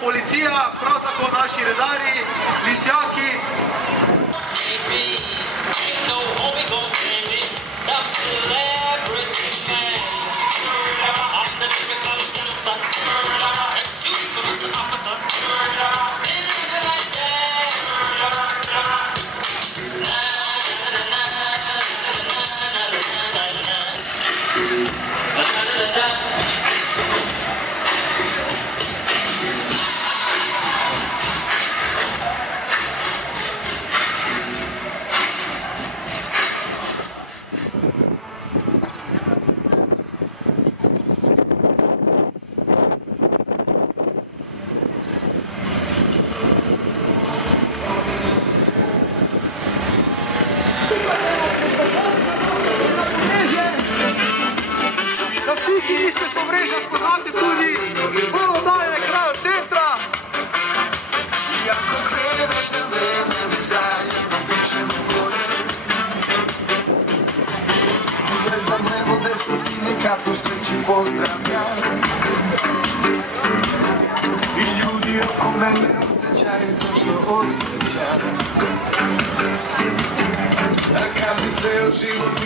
policija, prav tako naši redarji, lisjaki. Da vsi, ki niste s Pomrežja, poznate tudi bolj oddaljene kraje od centra. Jako gledaš na mene, zajedno pičemo gore. Gledam levo, desno, skine kapu, sreću pozdravljam. I ljudi oko mene osjećaju to što osjećam. A kad bi ceo život